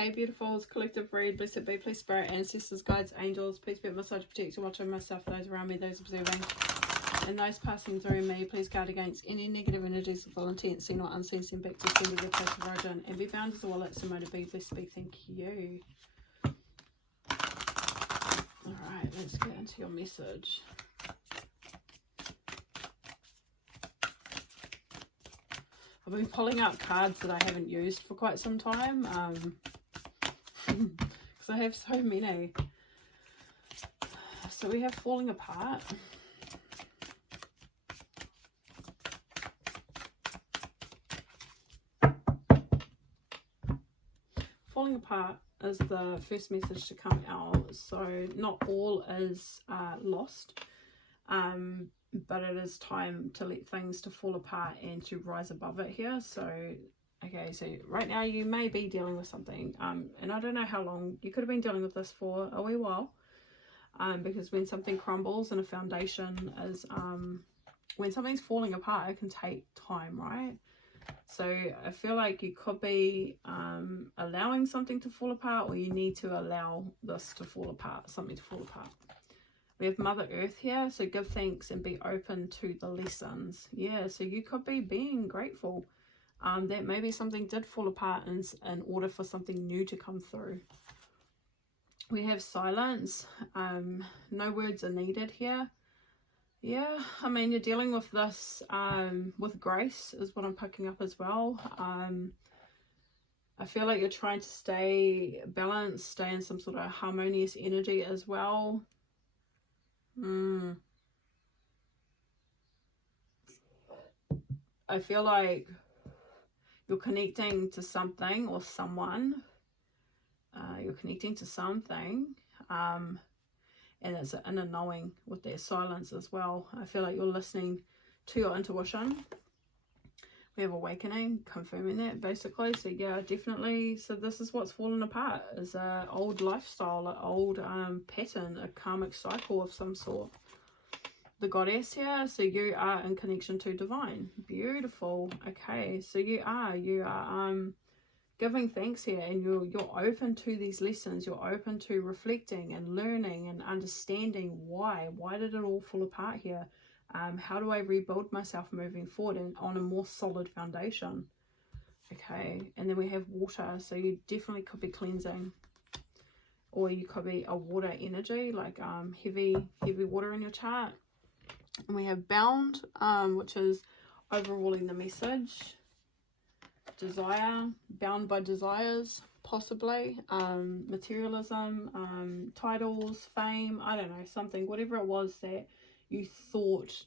Hey beautifuls, collective read, blessed be, please spirit, ancestors, guides, angels, please be massage, protect, and watch over myself, those around me, those observing, and those passing through me. Please guard against any negative energies of ill intent, seen or unseen, send back to send their place of origin, and be bound as a wallet, so motive be, blessed be, thank you. Alright, let's get into your message. I've been pulling out cards that I haven't used for quite some time, because I have so many. So we have falling apart. Falling apart is the first message to come out. So not all is lost, but it is time to let things to fall apart and to rise above it here. So okay, so right now you may be dealing with something, and I don't know how long you could have been dealing with this for, a wee while, because when something crumbles and a foundation is when something's falling apart, it can take time, right? So I feel like you could be allowing something to fall apart, or you need to allow this to fall apart, something to fall apart. We have Mother Earth here, so give thanks and be open to the lessons. Yeah, so you could be being grateful that maybe something did fall apart in order for something new to come through. We have silence. No words are needed here. Yeah, I mean, you're dealing with this with grace is what I'm picking up as well. I feel like you're trying to stay balanced, stay in some sort of harmonious energy as well. I feel like you're connecting to something or someone. You're connecting to something. And it's an inner knowing with their silence as well. I feel like you're listening to your intuition. We have awakening, confirming that basically. So yeah, definitely. So this is what's fallen apart, is an old lifestyle, an old pattern, a karmic cycle of some sort. The goddess here, so you are in connection to divine. Beautiful. Okay, so you are giving thanks here, and you're open to these lessons. You're open to reflecting and learning and understanding why did it all fall apart here. How do I rebuild myself moving forward and on a more solid foundation? Okay, and then we have water, so you definitely could be cleansing, or you could be a water energy, like heavy water in your chart. And we have bound, which is overruling the message. Desire, bound by desires, possibly. Materialism, titles, fame, I don't know, something, whatever it was that you thought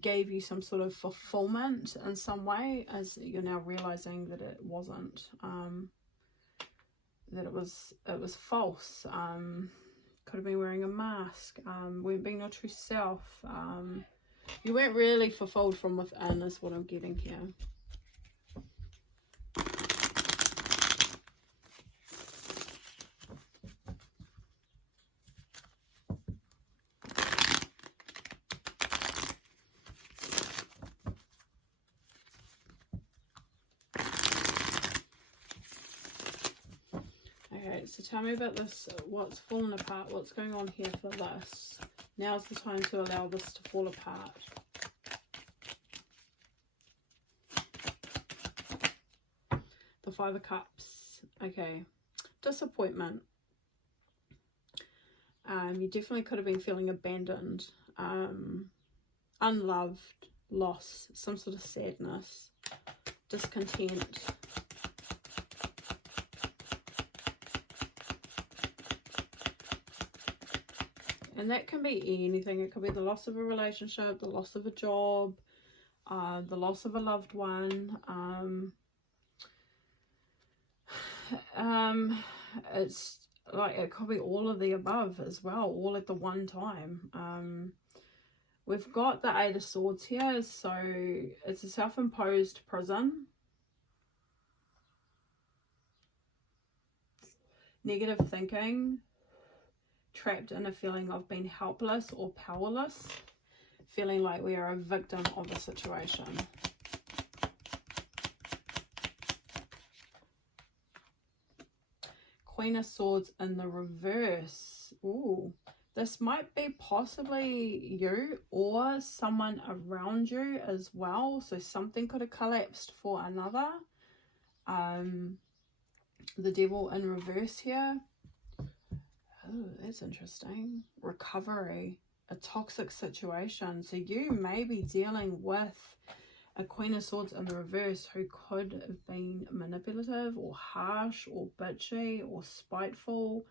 gave you some sort of fulfillment in some way, as you're now realizing that it wasn't, that it was false. Could have been wearing a mask, weren't being your true self, you weren't really fulfilled from within, is what I'm getting here. Okay, so tell me about this, what's fallen apart, what's going on here for this. Now's the time to allow this to fall apart. The Five of Cups. Okay, disappointment. You definitely could have been feeling abandoned, unloved, loss, some sort of sadness, discontent. And that can be anything. It could be the loss of a relationship, the loss of a job, the loss of a loved one. It's like, it could be all of the above as well, all at the one time. We've got the Eight of Swords here, so it's a self-imposed prison. Negative thinking. Trapped in a feeling of being helpless or powerless, feeling like we are a victim of a situation. Queen of Swords in the reverse. Ooh, this might be possibly you or someone around you as well. So something could have collapsed for another. The Devil in reverse here. Oh, that's interesting. Recovery, a toxic situation. So you may be dealing with a Queen of Swords in the reverse who could have been manipulative or harsh or bitchy or spiteful,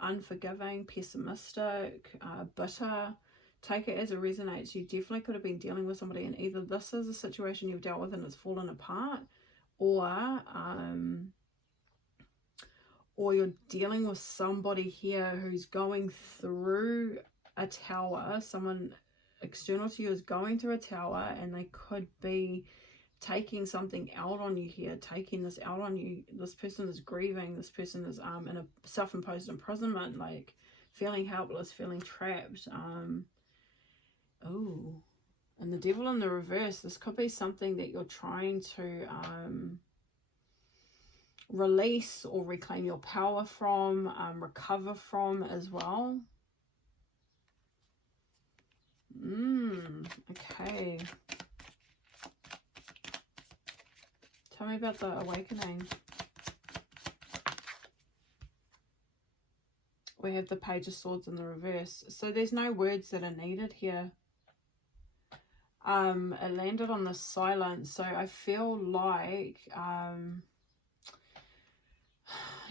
unforgiving, pessimistic, bitter. Take it as it resonates. You definitely could have been dealing with somebody, and either this is a situation you've dealt with and it's fallen apart, or you're dealing with somebody here who's going through a tower. Someone external to you is going through a tower, and they could be taking something out on you here, taking this out on you. This person is grieving. This person is in a self-imposed imprisonment, like feeling helpless, feeling trapped. Oh, and the Devil in the reverse. This could be something that you're trying to release or reclaim your power from, recover from as well. Okay. Tell me about the awakening. We have the Page of Swords in the reverse. So there's no words that are needed here. It landed on the silence. So I feel like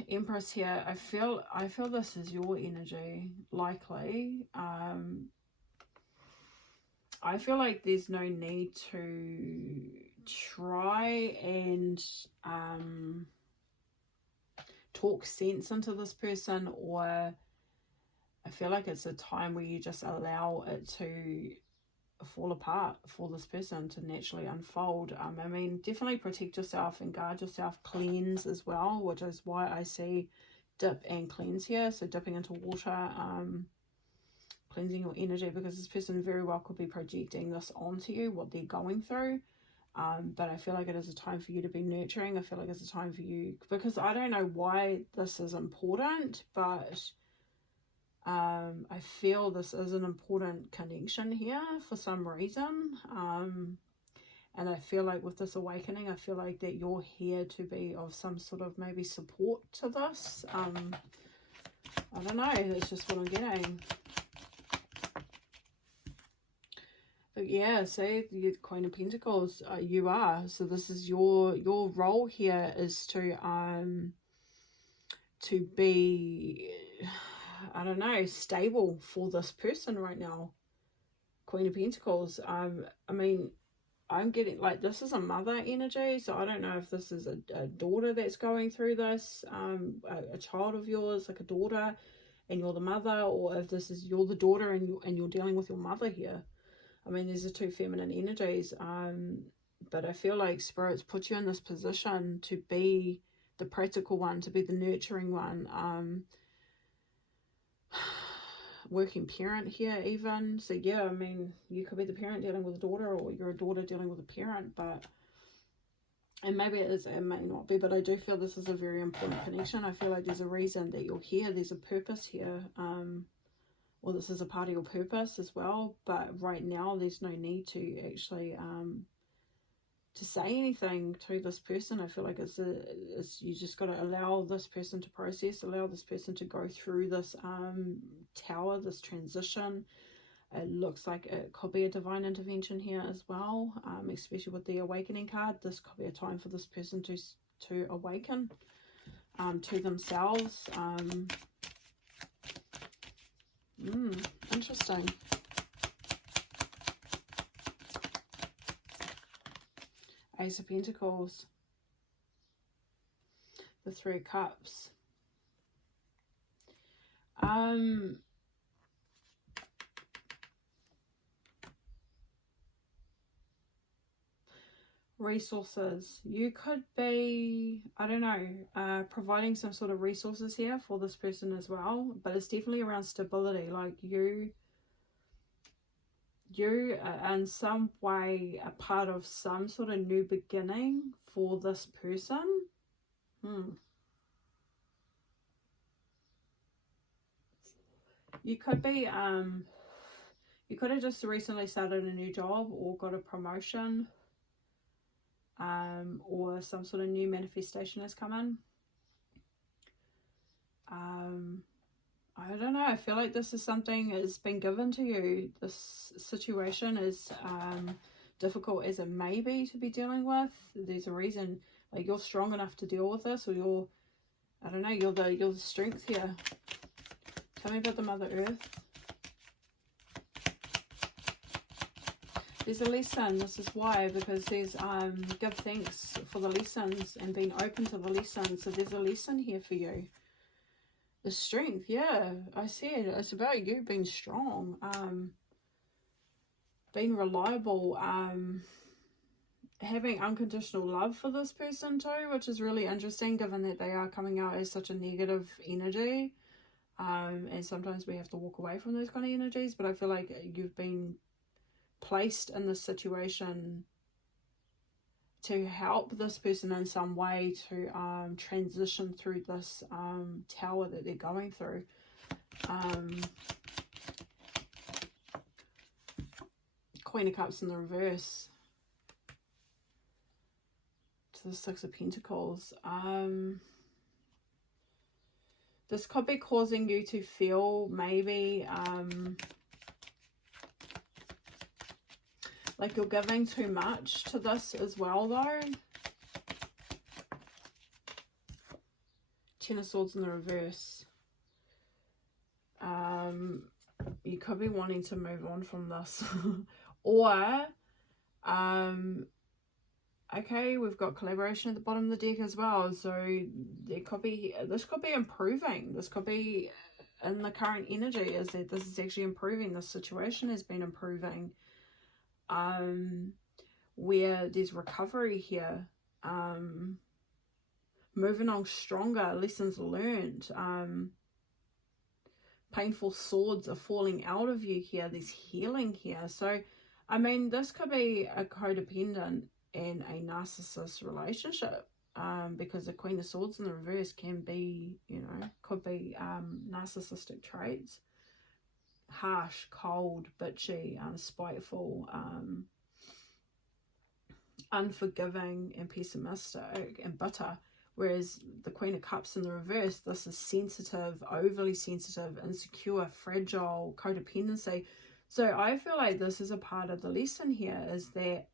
Empress here, I feel this is your energy, likely. I feel like there's no need to try and talk sense into this person, or I feel like it's a time where you just allow it to fall apart for this person to naturally unfold. I mean, definitely protect yourself and guard yourself, cleanse as well, which is why I see dip and cleanse here. So dipping into water, cleansing your energy, because this person very well could be projecting this onto you, what they're going through. But I feel like it is a time for you to be nurturing. I feel like it's a time for you, because I don't know why this is important, but I feel this is an important connection here for some reason. And I feel like with this awakening, I feel like that you're here to be of some sort of maybe support to this. I don't know, that's just what I'm getting. But yeah, see, the Queen of Pentacles, you are. So this is your role here is to be, I don't know, stable for this person right now. Queen of Pentacles. I mean, I'm getting like this is a mother energy, so I don't know if this is a daughter that's going through this, a child of yours, like a daughter, and you're the mother, or if this is you're the daughter and you're dealing with your mother here. I mean, these are two feminine energies, but I feel like Spirit's put you in this position to be the practical one, to be the nurturing one, working parent here even. So yeah, I mean, you could be the parent dealing with a daughter, or you're a daughter dealing with a parent, but, and maybe it is, it may not be, but I do feel this is a very important connection. I feel like there's a reason that you're here, there's a purpose here, or this is a part of your purpose as well, but right now there's no need to actually to say anything to this person. I feel like it's you just got to allow this person to process, allow this person to go through this tower, this transition. It looks like it could be a divine intervention here as well, especially with the awakening card. This could be a time for this person to awaken to themselves. Interesting. Ace of Pentacles. The Three of Cups. Resources. You could be, I don't know, providing some sort of resources here for this person as well, but it's definitely around stability. Like you are in some way a part of some sort of new beginning for this person. You could be, you could have just recently started a new job or got a promotion, or some sort of new manifestation has come in. I don't know, I feel like this is something that's been given to you. This situation is difficult as it may be to be dealing with. There's a reason, like, you're strong enough to deal with this, or you're, I don't know, you're the strength here. Tell me about the Mother Earth. There's a lesson. This is why, because there's give thanks for the lessons and being open to the lessons. So there's a lesson here for you. The strength, yeah, I see it. It's about you being strong, being reliable, having unconditional love for this person too, which is really interesting given that they are coming out as such a negative energy. And sometimes we have to walk away from those kind of energies, but I feel like you've been placed in this situation to help this person in some way to transition through this tower that they're going through. Queen of Cups in the reverse to the Six of Pentacles. This could be causing you to feel maybe like you're giving too much to this as well, though. Ten of Swords in the reverse. You could be wanting to move on from this. Or, okay, we've got collaboration at the bottom of the deck as well. So there could be, this could be improving. This could be in the current energy, is that this is actually improving. This situation has been improving. Where there's recovery here, moving on stronger, lessons learned, painful swords are falling out of you here, there's healing here. So I mean, this could be a codependent and a narcissist relationship, because the Queen of Swords in the reverse can be, you know, could be narcissistic traits. Harsh, cold, bitchy, spiteful, unforgiving and pessimistic and bitter. Whereas the Queen of Cups in the reverse, this is sensitive, overly sensitive, insecure, fragile, codependency. So I feel like this is a part of the lesson here, is that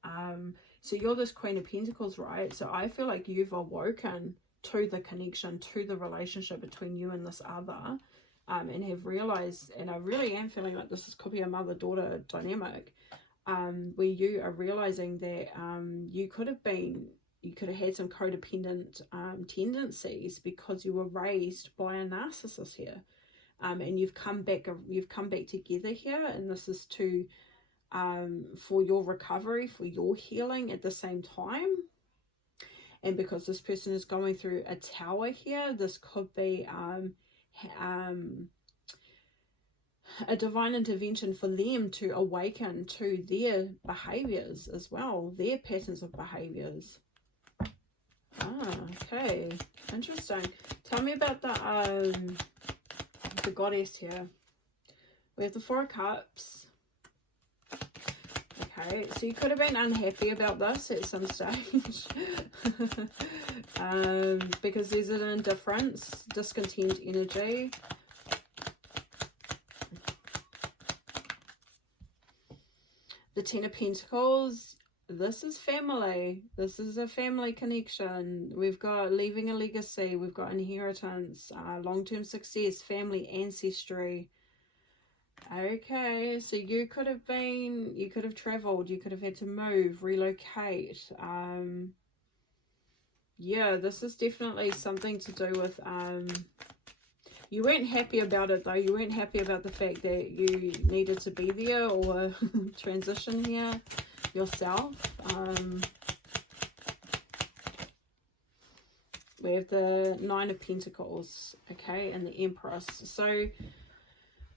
so you're this Queen of Pentacles, right? So I feel like you've awoken to the connection, to the relationship between you and this other. And have realized, and I really am feeling like this could be a mother-daughter dynamic, where you are realizing that you could have had some codependent tendencies because you were raised by a narcissist here, and you've come back together here, and this is to for your recovery, for your healing at the same time. And because this person is going through a tower here, this could be a divine intervention for them to awaken to their behaviors as well, their patterns of behaviors. Okay, interesting. Tell me about the goddess here. We have the Four of Cups. Okay, so you could have been unhappy about this at some stage. Because there's an indifference, discontent energy. The Ten of Pentacles, this is family. This is a family connection. We've got leaving a legacy. We've got inheritance, long-term success, family, ancestry. Okay, so you could have traveled, you could have had to move, relocate. Yeah, this is definitely something to do with, you weren't happy about it though. You weren't happy about the fact that you needed to be there or transition here yourself. We have the Nine of Pentacles, okay, and the Empress. So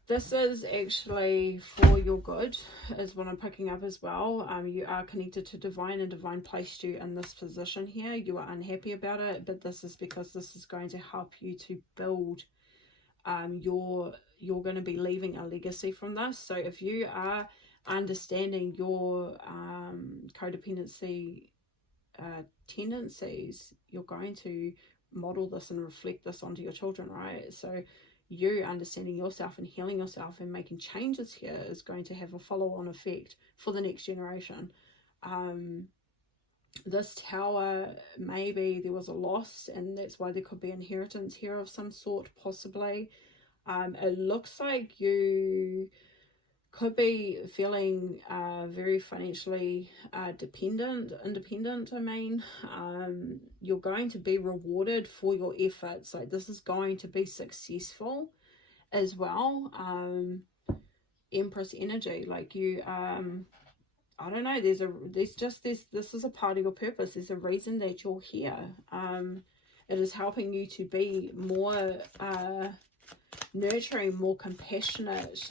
this is actually for your good, is what I'm picking up as well. You are connected to divine, and divine placed you in this position here. You are unhappy about it, but this is because this is going to help you to build you're going to be leaving a legacy from this. So if you are understanding your codependency tendencies, you're going to model this and reflect this onto your children, right? So you understanding yourself and healing yourself and making changes here is going to have a follow-on effect for the next generation. This tower, maybe there was a loss, and that's why there could be inheritance here of some sort, possibly. It looks like you could be feeling very financially independent. I mean, you're going to be rewarded for your efforts. Like, this is going to be successful as well. Empress energy, like you, I don't know, this is a part of your purpose. There's a reason that you're here. It is helping you to be more nurturing, more compassionate,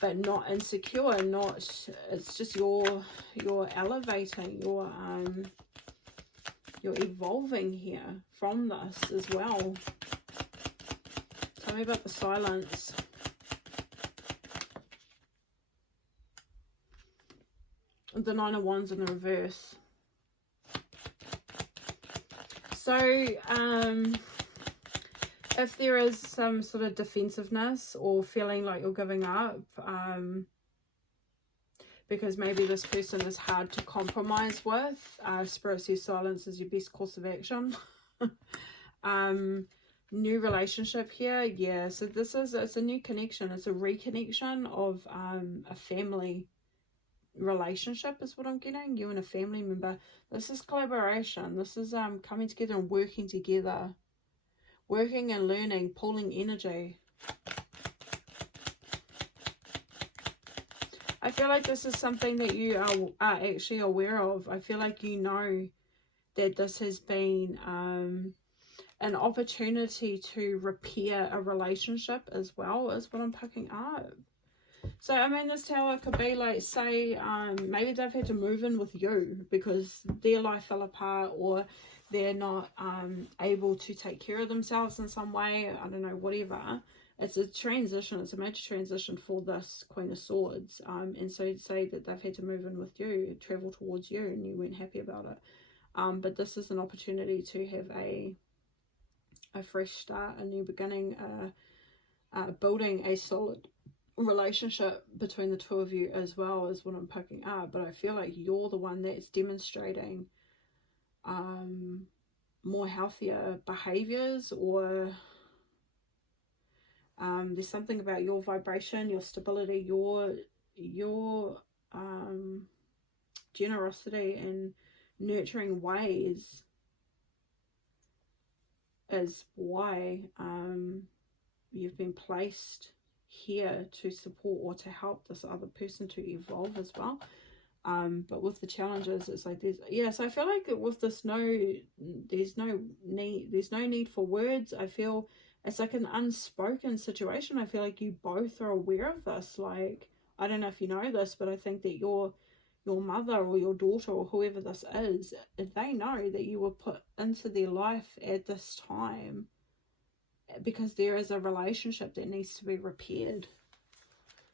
but not insecure, it's just you're elevating, you're evolving here from this as well. Tell me about the silence. The Nine of Wands in the reverse. So if there is some sort of defensiveness or feeling like you're giving up, because maybe this person is hard to compromise with, Spirit says silence is your best course of action. New relationship here, yeah. So it's a new connection. It's a reconnection of a family relationship is what I'm getting. You and a family member. This is collaboration. This is coming together and working together. Working and learning, pulling energy. I feel like this is something that you are actually aware of. I feel like you know that this has been an opportunity to repair a relationship as well, is what I'm picking up. So, I mean, this tower could be like, say, maybe they've had to move in with you because their life fell apart, or they're not able to take care of themselves in some way. I don't know, whatever. It's a transition. It's a major transition for this Queen of Swords. And so say that they've had to move in with you, travel towards you, and you weren't happy about it. But this is an opportunity to have a fresh start, a new beginning, building a solid relationship between the two of you as well, is what I'm picking up. But I feel like you're the one that's demonstrating more healthier behaviors, or there's something about your vibration, your stability, your generosity and nurturing ways is why you've been placed here to support or to help this other person to evolve as well. But with the challenges, it's like so I feel like with this there's no need for words. I feel it's like an unspoken situation. I feel like you both are aware of this. Like, I don't know if you know this, but I think that your mother or your daughter or whoever this is, they know that you were put into their life at this time because there is a relationship that needs to be repaired.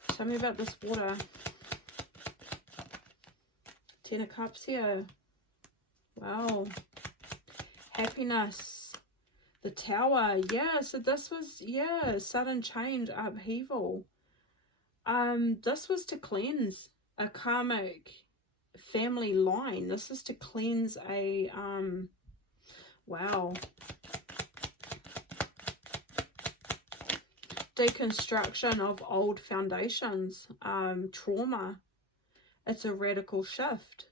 Tell me about this water. Ten of Cups here. Wow. Happiness. The Tower. Yeah, so this was, sudden change, upheaval. This was to cleanse a karmic family line. This is to cleanse a, wow. Deconstruction of old foundations, trauma. It's a radical shift.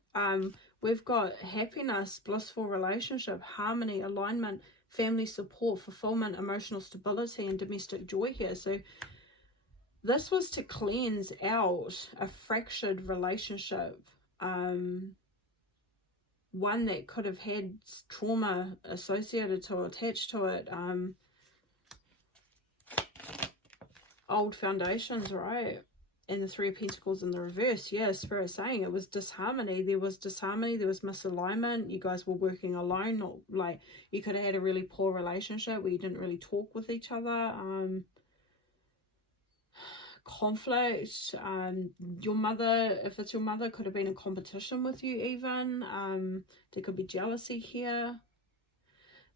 We've got happiness, blissful relationship, harmony, alignment, family support, fulfillment, emotional stability, and domestic joy here. So this was to cleanse out a fractured relationship, one that could have had trauma associated to or attached to it, old foundations, right? And the Three of Pentacles in the reverse. Yeah, Spirit saying it was disharmony. There was disharmony. There was misalignment. You guys were working alone. Not like you could have had a really poor relationship where you didn't really talk with each other. Conflict. Your mother, if it's your mother, could have been in competition with you even. There could be jealousy here.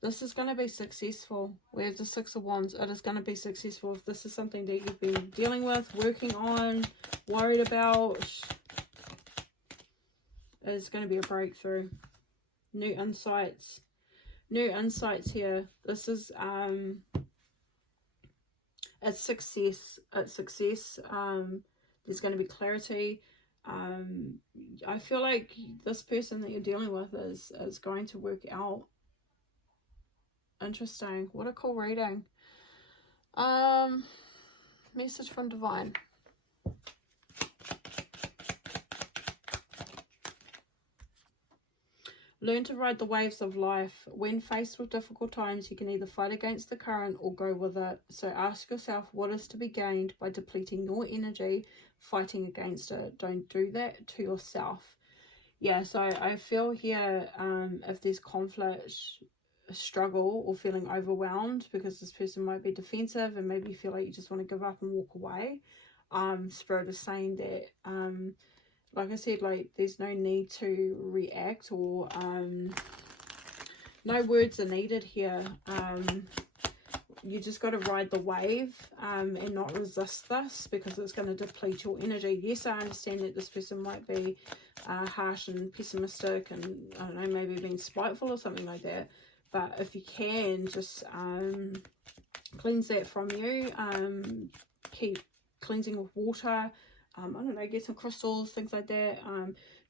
This is going to be successful. We have the Six of Wands. It is going to be successful. If this is something that you've been dealing with, working on, worried about, it's going to be a breakthrough. New insights. New insights here. This is, it's success. It's success. There's going to be clarity. I feel like this person that you're dealing with is going to work out. Interesting. What a cool reading. Message from Divine. Learn to ride the waves of life. When faced with difficult times, you can either fight against the current or go with it. So ask yourself what is to be gained by depleting your energy, fighting against it. Don't do that to yourself. Yeah, so I feel here, if there's conflict, struggle, or feeling overwhelmed because this person might be defensive and maybe you feel like you just want to give up and walk away, Spirit is saying that, like I said, like there's no need to react, or no words are needed here. You just got to ride the wave and not resist this, because it's going to deplete your energy. Yes, I understand that this person might be harsh and pessimistic and, I don't know, maybe being spiteful or something like that. But if you can, just cleanse that from you. Keep cleansing with water. I don't know, get some crystals, things like that.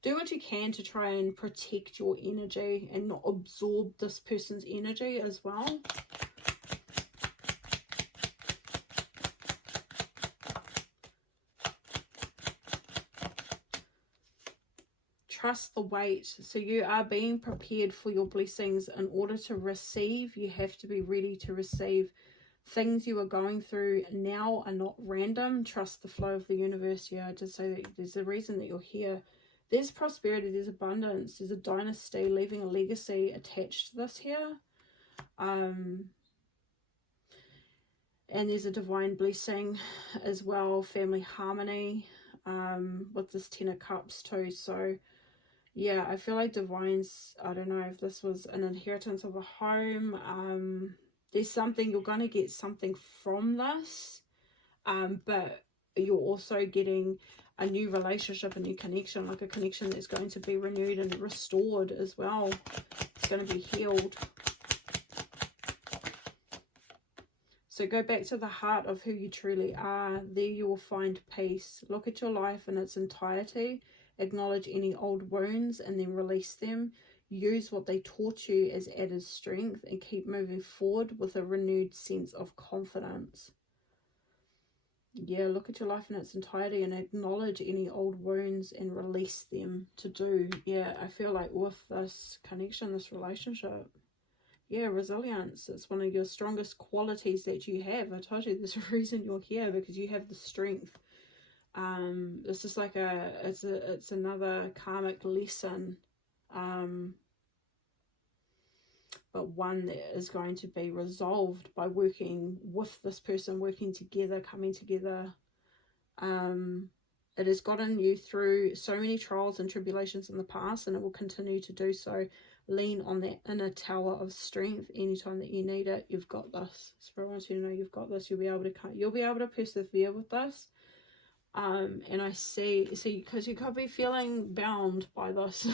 Do what you can to try and protect your energy and not absorb this person's energy as well. Trust the wait. So you are being prepared for your blessings. In order to receive, you have to be ready to receive. Things you are going through now are not random. Trust the flow of the universe. Yeah, I just say that there's a reason that you're here. There's prosperity, there's abundance, there's a dynasty, leaving a legacy attached to this here. And there's a divine blessing as well, family harmony, with this Ten of Cups too. So yeah, I feel like Divine's, I don't know if this was an inheritance of a home. There's something, you're going to get something from this. But you're also getting a new relationship, a new connection, like a connection that's going to be renewed and restored as well. It's going to be healed. So go back to the heart of who you truly are. There you will find peace. Look at your life in its entirety. Acknowledge any old wounds and then release them. Use what they taught you as added strength and keep moving forward with a renewed sense of confidence. Yeah, look at your life in its entirety and acknowledge any old wounds and release them to do. Yeah, I feel like with this connection, this relationship, yeah, resilience. It's one of your strongest qualities that you have. I told you there's a reason you're here, because you have the strength. This is like it's another karmic lesson, but one that is going to be resolved by working with this person, working together, coming together. It has gotten you through so many trials and tribulations in the past, and it will continue to do so. Lean on that inner tower of strength anytime that you need it. You've got this. Spirit wants you to know you've got this. You'll be able to persevere with this. And I see, because you could be feeling bound by this.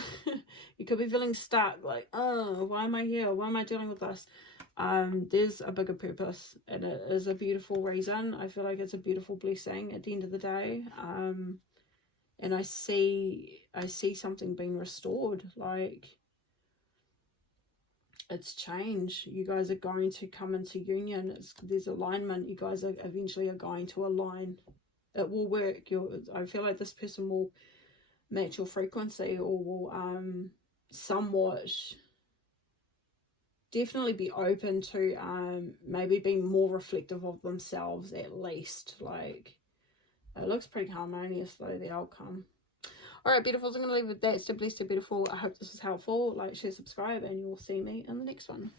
You could be feeling stuck, like, oh, why am I here? Why am I dealing with this? There's a bigger purpose, and it is a beautiful reason. I feel like it's a beautiful blessing at the end of the day. And I see something being restored, like it's change. You guys are going to come into union. There's alignment. You guys are eventually going to align. It will work. I feel like this person will match your frequency, or will somewhat definitely be open to maybe being more reflective of themselves, at least. Like It looks pretty harmonious though, the outcome. Alright, beautifuls, I'm going to leave it with that. Stay blessed, stay beautiful. I hope this was helpful. Like, share, subscribe, and you'll see me in the next one.